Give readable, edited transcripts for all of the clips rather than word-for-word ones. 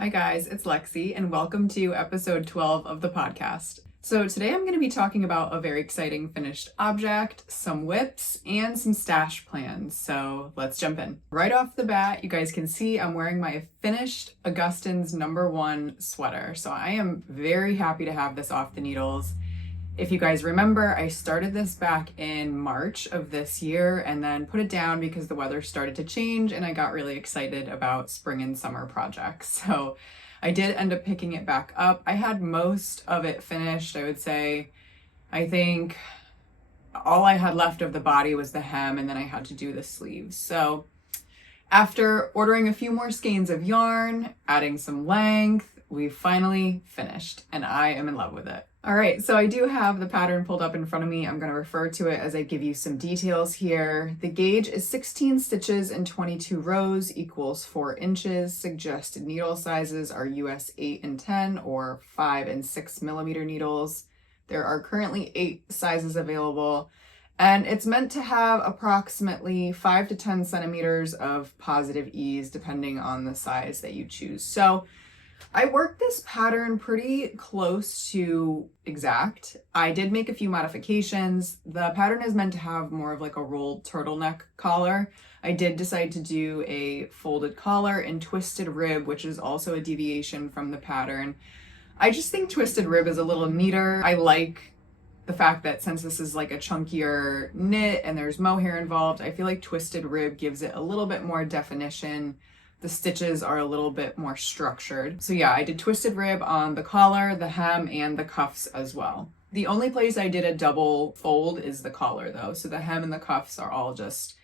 Hi guys, it's Lexi and welcome to episode 12 of the podcast. So today I'm going to be talking about a very exciting finished object, some whips, and some stash plans. So let's jump in. Right off the bat, you guys can see I'm wearing my finished Augustins #1 sweater. So I am very happy to have this off the needles. If you guys remember, I started this back in March of this year and then put it down because the weather started to change and I got really excited about spring and summer projects. So I did end up picking it back up. I had most of it finished, I would say. I think all I had left of the body was the hem, and then I had to do the sleeves. So after ordering a few more skeins of yarn, adding some length, we finally finished and I am in love with it. All right, so I do have the pattern pulled up in front of me. I'm going to refer to it as I give you some details here. The gauge is 16 stitches and 22 rows equals 4 inches. Suggested needle sizes are US 8 and 10 or 5 and 6 millimeter needles. There are currently 8 sizes available, and it's meant to have approximately 5 to 10 centimeters of positive ease depending on the size that you choose. So I worked this pattern pretty close to exact. I did make a few modifications. The pattern is meant to have more of like a rolled turtleneck collar. I did decide to do a folded collar and twisted rib, which is also a deviation from the pattern. I just think twisted rib is a little neater. I like the fact that since this is like a chunkier knit and there's mohair involved, I feel like twisted rib gives it a little bit more definition. The stitches are a little bit more structured. So yeah, I did twisted rib on the collar, the hem, and the cuffs as well. The only place I did a double fold is the collar though. So the hem and the cuffs are all just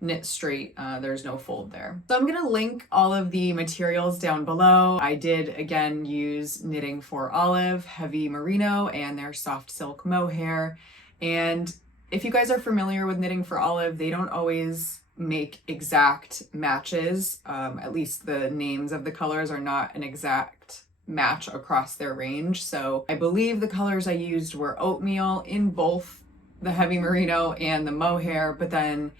knit straight. There's no fold there. So I'm gonna link all of the materials down below. I did again use Knitting for Olive, heavy merino, and their soft silk mohair. And if you guys are familiar with Knitting for Olive, they don't always make exact matches. At least the names of the colors are not an exact match across their range. So I believe the colors I used were oatmeal in both the heavy merino and the mohair, but then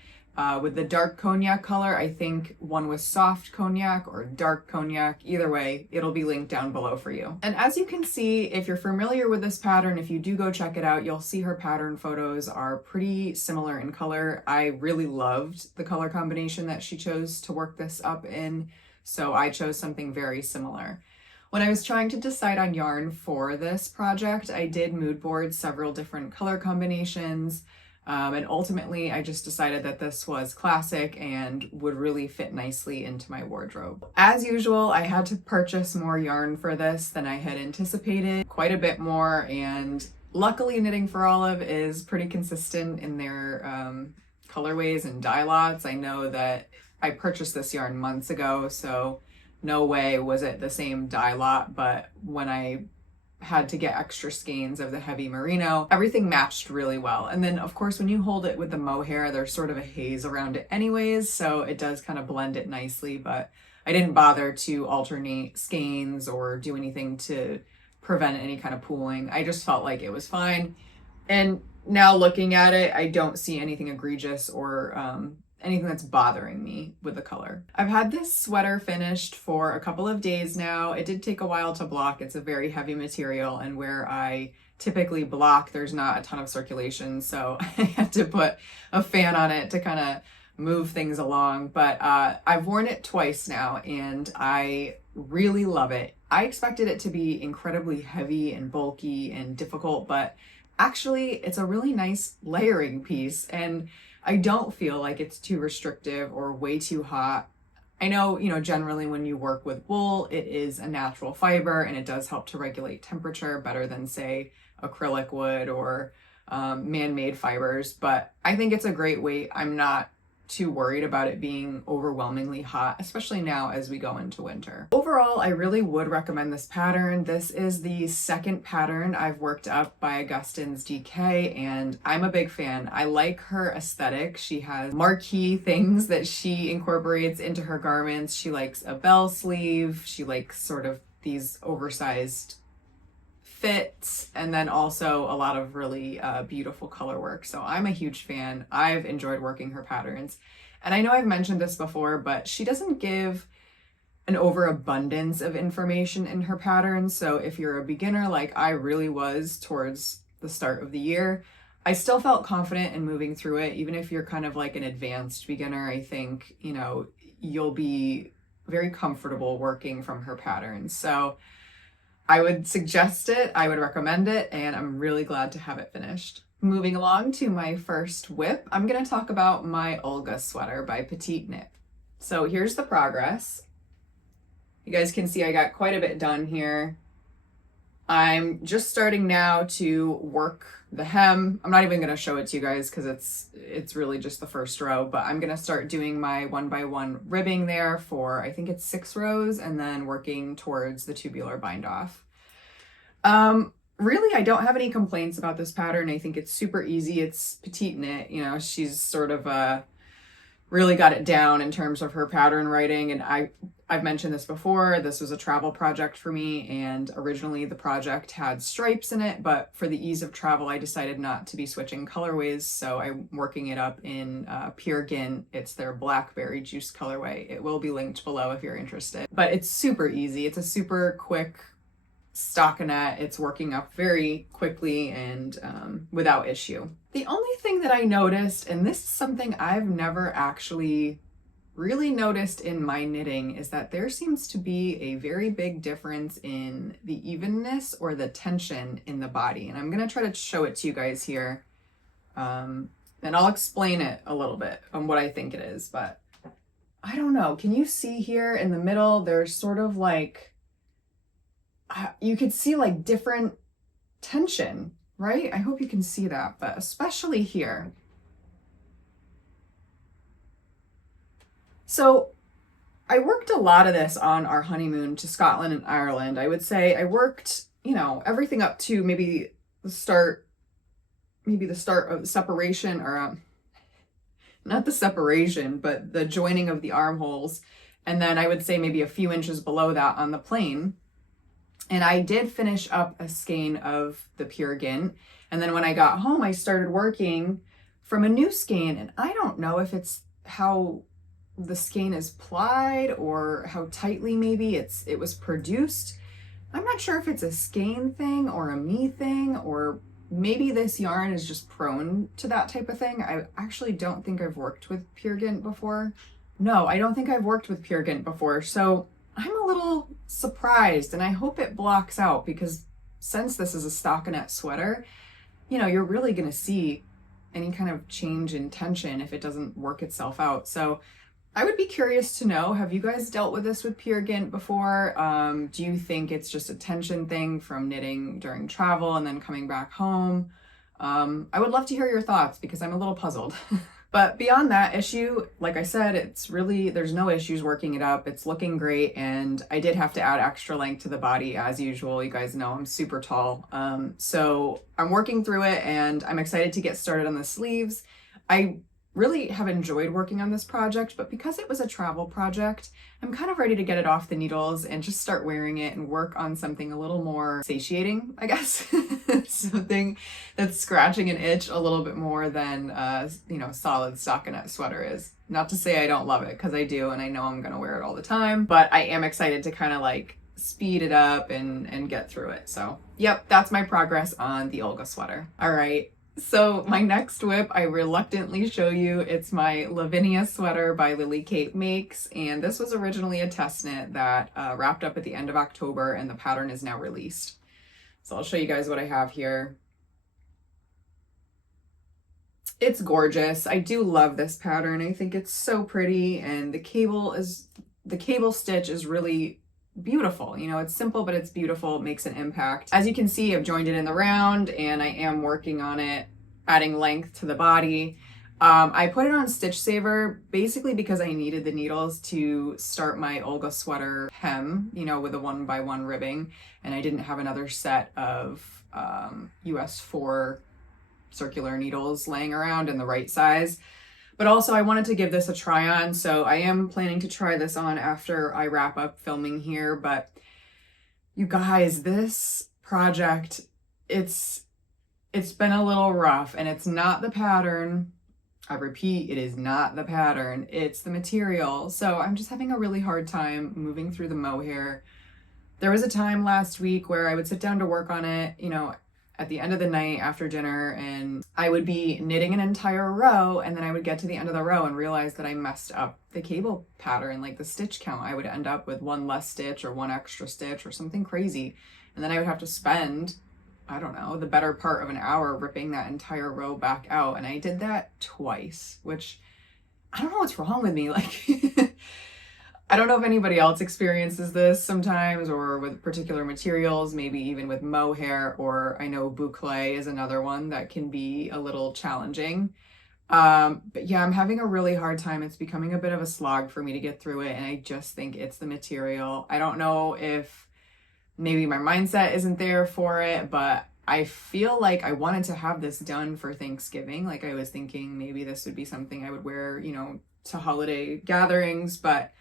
with the dark cognac color, I think one was soft cognac or dark cognac. Either way, it'll be linked down below for you. And as you can see, if you're familiar with this pattern, if you do go check it out, you'll see her pattern photos are pretty similar in color. I really loved the color combination that she chose to work this up in, so I chose something very similar. When I was trying to decide on yarn for this project, I did mood board several different color combinations. And ultimately, I just decided that this was classic and would really fit nicely into my wardrobe. As usual, I had to purchase more yarn for this than I had anticipated, quite a bit more, and luckily Knitting for Olive is pretty consistent in their colorways and dye lots. I know that I purchased this yarn months ago, so no way was it the same dye lot, but when I had to get extra skeins of the heavy merino, everything matched really well. And then of course, when you hold it with the mohair, there's sort of a haze around it anyways, so it does kind of blend it nicely, but I didn't bother to alternate skeins or do anything to prevent any kind of pooling. I just felt like it was fine. And now looking at it, I don't see anything egregious or anything that's bothering me with the color. I've had this sweater finished for a couple of days now. It did take a while to block. It's a very heavy material, and where I typically block, there's not a ton of circulation, so I had to put a fan on it to kind of move things along. But I've worn it twice now and I really love it. I expected it to be incredibly heavy and bulky and difficult, but actually it's a really nice layering piece, and I don't feel like it's too restrictive or way too hot. I know, generally when you work with wool, it is a natural fiber and it does help to regulate temperature better than, say, acrylic would or man-made fibers, but I think it's a great weight. I'm not too worried about it being overwhelmingly hot, especially now as we go into winter. Overall, I really would recommend this pattern. This is the second pattern I've worked up by Augustins DK, and I'm a big fan. I like her aesthetic. She has marquee things that she incorporates into her garments. She likes a bell sleeve. She likes sort of these oversized fits, and then also a lot of really beautiful color work. So I'm a huge fan. I've enjoyed working her patterns. And I know I've mentioned this before, but she doesn't give an overabundance of information in her pattern. So if you're a beginner like I really was towards the start of the year, I still felt confident in moving through it. Even if you're kind of like an advanced beginner, I think, you know, you'll be very comfortable working from her patterns. So I would suggest it, I would recommend it, and I'm really glad to have it finished. Moving along to my first WIP, I'm going to talk about my Olga sweater by PetiteKnit. So here's the progress. You guys can see I got quite a bit done here. I'm just starting now to work the hem. I'm not even going to show it to you guys because it's really just the first row, but I'm going to start doing my 1x1 ribbing there for, I think it's 6 rows, and then working towards the tubular bind off. Really, I don't have any complaints about this pattern. I think it's super easy. It's PetiteKnit, you know, she's sort of really got it down in terms of her pattern writing. And I've mentioned this before, this was a travel project for me, and originally the project had stripes in it, but for the ease of travel, I decided not to be switching colorways, so I'm working it up in Pure Gint. It's their blackberry juice colorway. It will be linked below if you're interested, but it's super easy. It's a super quick stockinette. It's working up very quickly and without issue. The only thing that I noticed, and this is something I've never actually really noticed in my knitting, is that there seems to be a very big difference in the evenness or the tension in the body. And I'm going to try to show it to you guys here. And I'll explain it a little bit on what I think it is, but I don't know. Can you see here in the middle, there's sort of like, you could see like different tension, right? I hope you can see that, but especially here. So I worked a lot of this on our honeymoon to Scotland and Ireland. I would say I worked, you know, everything up to maybe the start of the separation, or not the separation, but the joining of the armholes. And then I would say maybe a few inches below that on the plane. And I did finish up a skein of the Pure Gint. And then when I got home, I started working from a new skein. And I don't know if it's how the skein is plied or how tightly maybe it was produced. I'm not sure if it's a skein thing or a me thing, or maybe this yarn is just prone to that type of thing. I actually don't think I've worked with Pure Gint before. No, I don't think I've worked with Pure Gint before. So I'm a little surprised, and I hope it blocks out, because since this is a stockinette sweater, you know, you're really going to see any kind of change in tension if it doesn't work itself out. So I would be curious to know, have you guys dealt with this with Pure Gint before? Do you think it's just a tension thing from knitting during travel and then coming back home? I would love to hear your thoughts, because I'm a little puzzled. But beyond that issue, like I said, it's really, there's no issues working it up. It's looking great. And I did have to add extra length to the body as usual. You guys know I'm super tall. So I'm working through it, and I'm excited to get started on the sleeves. I really have enjoyed working on this project, but because it was a travel project, I'm kind of ready to get it off the needles and just start wearing it and work on something a little more satiating, I guess. Something that's scratching an itch a little bit more than you know, solid stockinette sweater is. Not to say I don't love it, because I do, and I know I'm gonna wear it all the time, but I am excited to kind of like speed it up and get through it. So yep, that's my progress on the Olga sweater. All right. So my next WIP, I reluctantly show you. It's my Lavinia sweater by Lily Kate Makes, and this was originally a test knit that wrapped up at the end of October, and the pattern is now released. So I'll show you guys what I have here. It's gorgeous. I do love this pattern. I think it's so pretty, and the cable stitch is really beautiful. You know, it's simple, but it's beautiful. It makes an impact. As you can see, I've joined it in the round, and I am working on it, adding length to the body. I put it on Stitch Saver basically because I needed the needles to start my Olga sweater hem, you know, with a 1x1 ribbing, and I didn't have another set of US 4 circular needles laying around in the right size. But also I wanted to give this a try on, so I am planning to try this on after I wrap up filming here. But you guys, this project, it's been a little rough, and it's not the pattern. I repeat, it is not the pattern, it's the material. So I'm just having a really hard time moving through the mohair. There was a time last week where I would sit down to work on it, at the end of the night after dinner, and I would be knitting an entire row, and then I would get to the end of the row and realize that I messed up the cable pattern, like the stitch count. I would end up with one less stitch or one extra stitch or something crazy. And then I would have to spend, I don't know, the better part of an hour ripping that entire row back out. And I did that twice, which I don't know what's wrong with me. Like, I don't know if anybody else experiences this sometimes or with particular materials, maybe even with mohair, or I know boucle is another one that can be a little challenging. But yeah, I'm having a really hard time. It's becoming a bit of a slog for me to get through it. And I just think it's the material. I don't know if maybe my mindset isn't there for it, but I feel like I wanted to have this done for Thanksgiving. Like I was thinking maybe this would be something I would wear, to holiday gatherings, but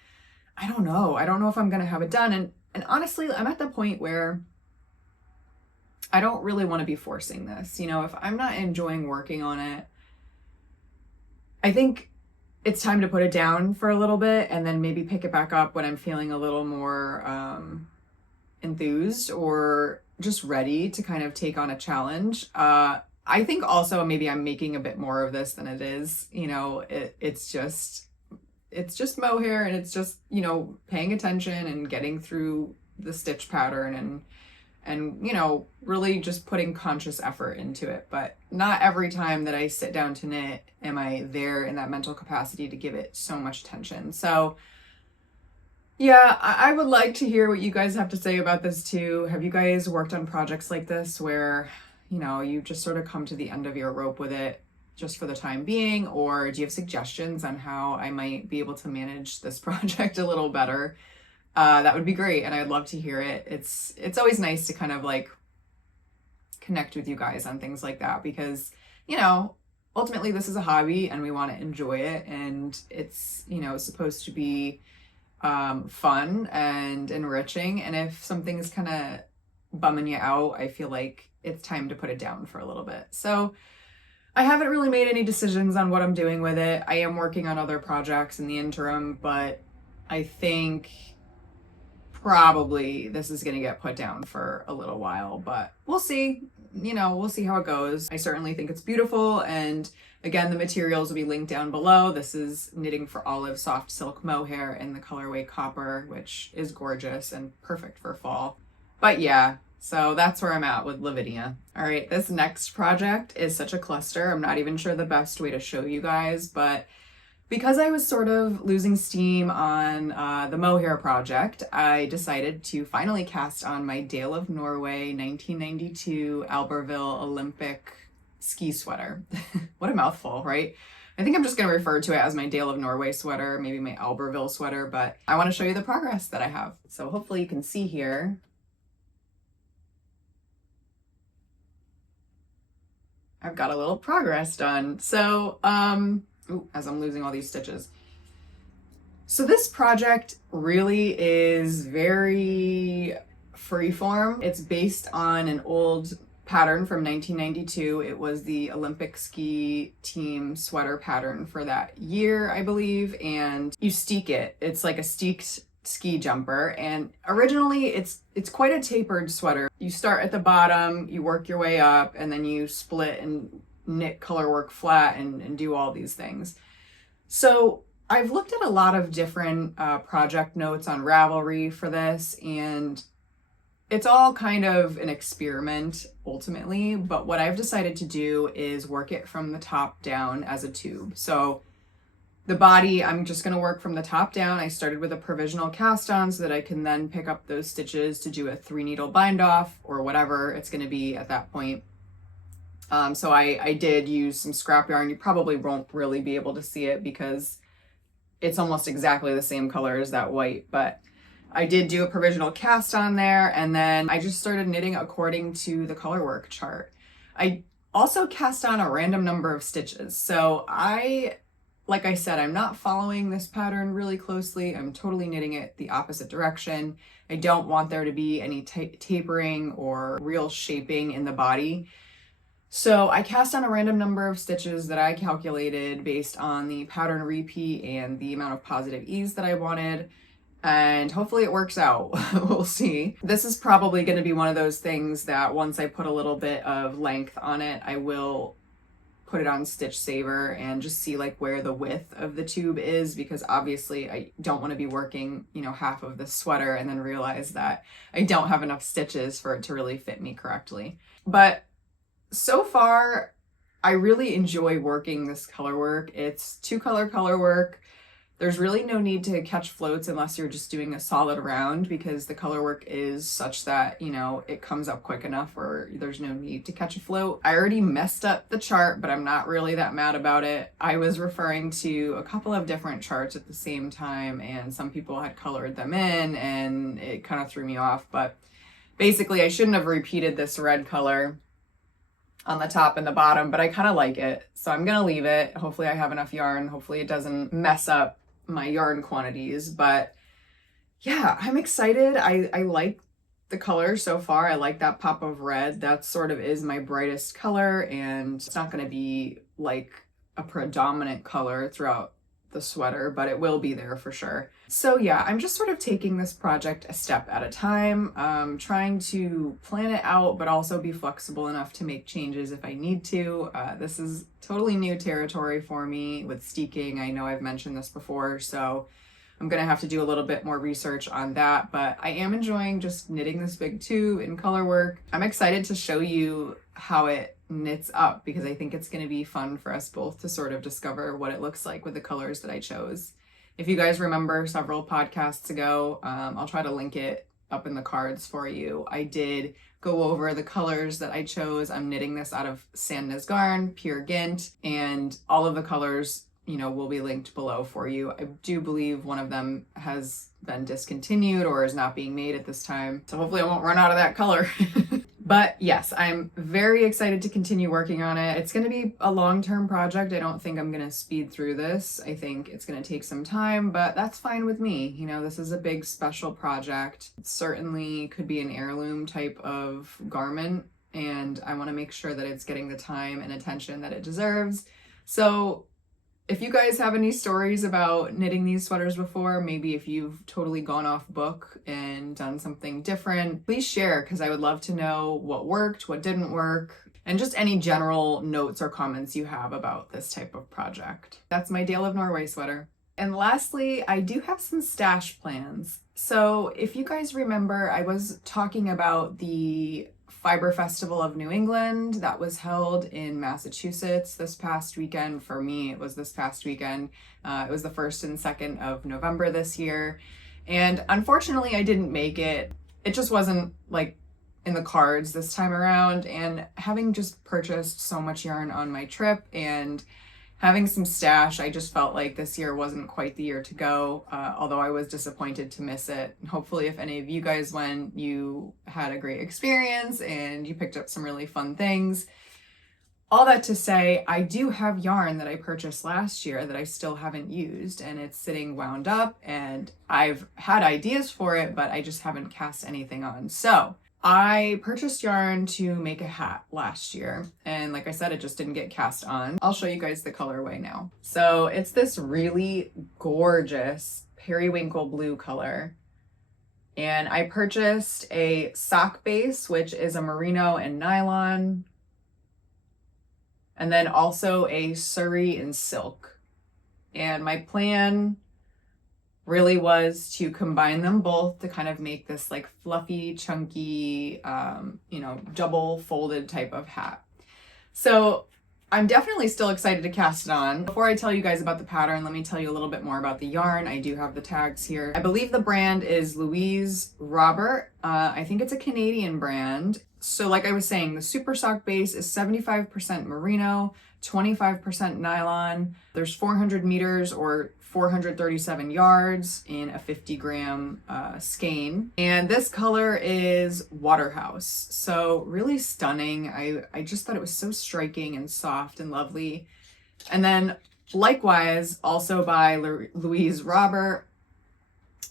I don't know. I don't know if I'm going to have it done. And honestly, I'm at the point where I don't really want to be forcing this. If I'm not enjoying working on it, I think it's time to put it down for a little bit and then maybe pick it back up when I'm feeling a little more enthused or just ready to kind of take on a challenge. I think also maybe I'm making a bit more of this than it is. It's just mohair, and it's just, paying attention and getting through the stitch pattern and really just putting conscious effort into it. But not every time that I sit down to knit am I there in that mental capacity to give it so much attention. So yeah, I would like to hear what you guys have to say about this too. Have you guys worked on projects like this where, you just sort of come to the end of your rope with it just for the time being, or do you have suggestions on how I might be able to manage this project a little better? That would be great, and I'd love to hear it. It's always nice to kind of like connect with you guys on things like that because, ultimately this is a hobby and we want to enjoy it, and it's, supposed to be fun and enriching. And if something's kind of bumming you out, I feel like it's time to put it down for a little bit. So I haven't really made any decisions on what I'm doing with it. I am working on other projects in the interim, but I think probably this is going to get put down for a little while, but we'll see. We'll see how it goes. I certainly think it's beautiful. And again, the materials will be linked down below. This is Knitting for Olive soft silk mohair in the colorway copper, which is gorgeous and perfect for fall. But yeah, so that's where I'm at with Lavinia. All right, this next project is such a cluster. I'm not even sure the best way to show you guys, but because I was sort of losing steam on the mohair project, I decided to finally cast on my Dale of Norway 1992 Albertville Olympic ski sweater. What a mouthful, right? I think I'm just going to refer to it as my Dale of Norway sweater, maybe my Albertville sweater, but I want to show you the progress that I have. So hopefully you can see here. I've got a little progress done. So, as I'm losing all these stitches. So this project really is very freeform. It's based on an old pattern from 1992. It was the Olympic ski team sweater pattern for that year, I believe, and you steek it. It's like a steeked ski jumper, and originally it's quite a tapered sweater. You start at the bottom, you work your way up, and then you split and knit colorwork flat and do all these things. So I've looked at a lot of different project notes on Ravelry for this, and it's all kind of an experiment ultimately, but what I've decided to do is work it from the top down as a tube. So the body, I'm just going to work from the top down. I started with a provisional cast on so that I can then pick up those stitches to do a 3-needle bind off or whatever it's going to be at that point. So I did use some scrap yarn. You probably won't really be able to see it because it's almost exactly the same color as that white, but I did do a provisional cast on there, and then I just started knitting according to the colorwork chart. I also cast on a random number of stitches. So like I said, I'm not following this pattern really closely. I'm totally knitting it the opposite direction. I don't want there to be any tapering or real shaping in the body. So I cast on a random number of stitches that I calculated based on the pattern repeat and the amount of positive ease that I wanted. And hopefully it works out. We'll see. This is probably going to be one of those things that once I put a little bit of length on it, I will put it on Stitch Saver and just see like where the width of the tube is, because obviously I don't want to be working, half of the sweater and then realize that I don't have enough stitches for it to really fit me correctly. But so far, I really enjoy working this color work. It's 2-color color work. There's really no need to catch floats unless you're just doing a solid round, because the color work is such that, it comes up quick enough where there's no need to catch a float. I already messed up the chart, but I'm not really that mad about it. I was referring to a couple of different charts at the same time, and some people had colored them in, and it kind of threw me off. But basically, I shouldn't have repeated this red color on the top and the bottom, but I kind of like it, so I'm gonna leave it. Hopefully I have enough yarn. Hopefully it doesn't mess up my yarn quantities. But yeah, I'm excited. I like the color so far. I like that pop of red. That sort of is my brightest color, and it's not going to be like a predominant color throughout the sweater, but it will be there for sure. So yeah, I'm just sort of taking this project a step at a time, trying to plan it out, but also be flexible enough to make changes if I need to. This is totally new territory for me with steeking. I know I've mentioned this before, so I'm gonna have to do a little bit more research on that, but I am enjoying just knitting this big tube in color work. I'm excited to show you how it knits up, because I think it's going to be fun for us both to sort of discover what it looks like with the colors that I chose. If you guys remember several podcasts ago, I'll try to link it up in the cards for you. I did go over the colors that I chose. I'm knitting this out of Sandnes Garn, Pure Gint, and all of the colors, will be linked below for you. I do believe one of them has been discontinued or is not being made at this time, so hopefully I won't run out of that color. But yes, I'm very excited to continue working on it. It's going to be a long-term project. I don't think I'm going to speed through this. I think it's going to take some time, but that's fine with me. This is a big special project. It certainly could be an heirloom type of garment, and I want to make sure that it's getting the time and attention that it deserves. So if you guys have any stories about knitting these sweaters before, maybe if you've totally gone off book and done something different, please share, because I would love to know what worked, what didn't work, and just any general notes or comments you have about this type of project. That's my Dale of Norway sweater. And lastly, I do have some stash plans. So if you guys remember, I was talking about the Fiber Festival of New England that was held in Massachusetts this past weekend. For me, it was this past weekend. It was the 1st and 2nd of November this year. And unfortunately, I didn't make it. It just wasn't like in the cards this time around. And having just purchased so much yarn on my trip and having some stash, I just felt like this year wasn't quite the year to go, although I was disappointed to miss it. Hopefully if any of you guys went, you had a great experience and you picked up some really fun things. All that to say, I do have yarn that I purchased last year that I still haven't used, and it's sitting wound up, and I've had ideas for it, but I just haven't cast anything on. So I purchased yarn to make a hat last year, and like I said, it just didn't get cast on. I'll show you guys the colorway now. So it's this really gorgeous periwinkle blue color, and I purchased a sock base, which is a merino and nylon, and then also a Surrey and silk. And my plan really was to combine them both to kind of make this like fluffy, chunky, double folded type of hat. So I'm definitely still excited to cast it on. Before I tell you guys about the pattern, let me tell you a little bit more about the yarn. I do have the tags here. I believe the brand is Louise Robert. I think it's a Canadian brand. So like I was saying, the super sock base is 75% merino, 25% nylon. There's 400 meters or 437 yards in a 50-gram skein. And this color is Waterhouse. So really stunning. I just thought it was so striking and soft and lovely. And then likewise, also by Louise Robert,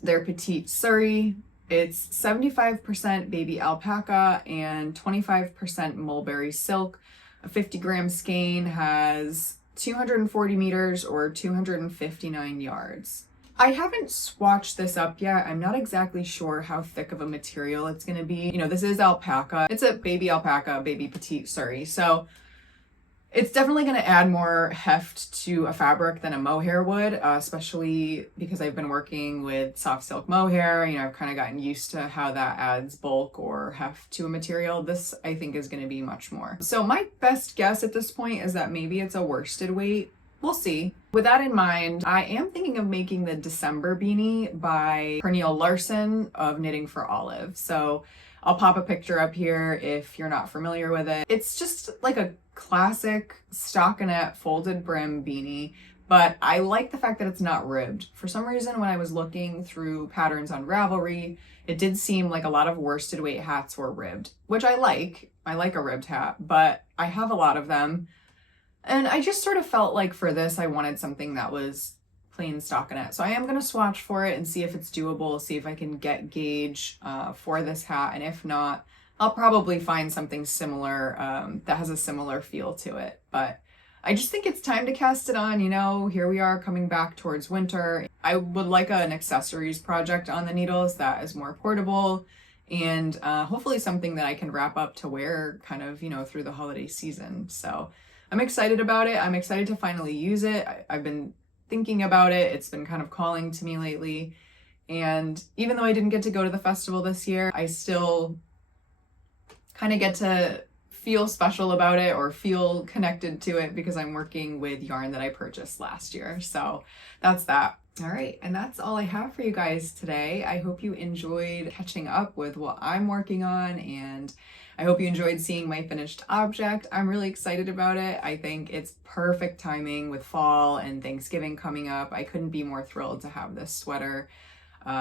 their Petite Surrey. It's 75% baby alpaca and 25% mulberry silk. A 50-gram skein has 240 meters or 259 yards. I haven't swatched this up yet. I'm not exactly sure how thick of a material it's going to be. You know, this is alpaca. It's a baby alpaca, baby petite suri. So it's definitely going to add more heft to a fabric than a mohair would, especially because I've been working with soft silk mohair. You know, I've kind of gotten used to how that adds bulk or heft to a material. This, I think, is going to be much more. So my best guess at this point is that maybe it's a worsted weight. We'll see. With that in mind, I am thinking of making the December beanie by Pernille Larsen of Knitting for Olive. So I'll pop a picture up here if you're not familiar with it. It's just like a classic stockinette folded brim beanie, but I like the fact that it's not ribbed. For some reason, when I was looking through patterns on Ravelry, it did seem like a lot of worsted weight hats were ribbed, which I like. I like a ribbed hat, but I have a lot of them. And I just sort of felt like for this, I wanted something that was plain stockinette. So I am going to swatch for it and see if it's doable, see if I can get gauge for this hat. And if not, I'll probably find something similar that has a similar feel to it. But I just think it's time to cast it on. You know, here we are coming back towards winter. I would like an accessories project on the needles that is more portable and hopefully something that I can wrap up to wear kind of, you know, through the holiday season. So I'm excited about it. I'm excited to finally use it. I've been thinking about it. It's been kind of calling to me lately. And even though I didn't get to go to the festival this year, I still kind of get to feel special about it or feel connected to it because I'm working with yarn that I purchased last year. So that's that. All right, and that's all I have for you guys today. I hope you enjoyed catching up with what I'm working on, and I hope you enjoyed seeing my finished object. I'm really excited about it. I think it's perfect timing with fall and Thanksgiving coming up. I couldn't be more thrilled to have this sweater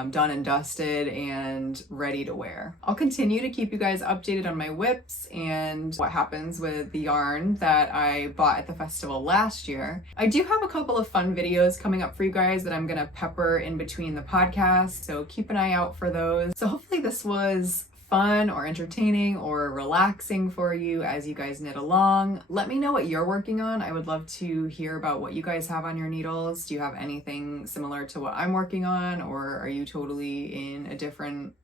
done and dusted and ready to wear. I'll continue to keep you guys updated on my whips and what happens with the yarn that I bought at the festival last year. I do have a couple of fun videos coming up for you guys that I'm gonna pepper in between the podcast, so keep an eye out for those. So hopefully this was fun or entertaining or relaxing for you as you guys knit along. Let me know what you're working on. I would love to hear about what you guys have on your needles. Do you have anything similar to what I'm working on, or are you totally in a different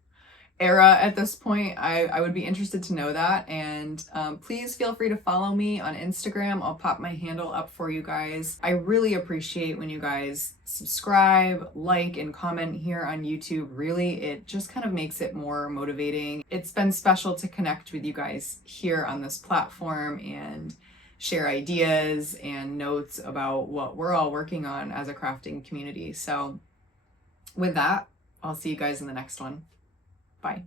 era at this point? I would be interested to know that. And please feel free to follow me on Instagram. I'll pop my handle up for you guys. I really appreciate when you guys subscribe, like, and comment here on YouTube. Really, it just kind of makes it more motivating. It's been special to connect with you guys here on this platform and share ideas and notes about what we're all working on as a crafting community. So with that, I'll see you guys in the next one. Bye.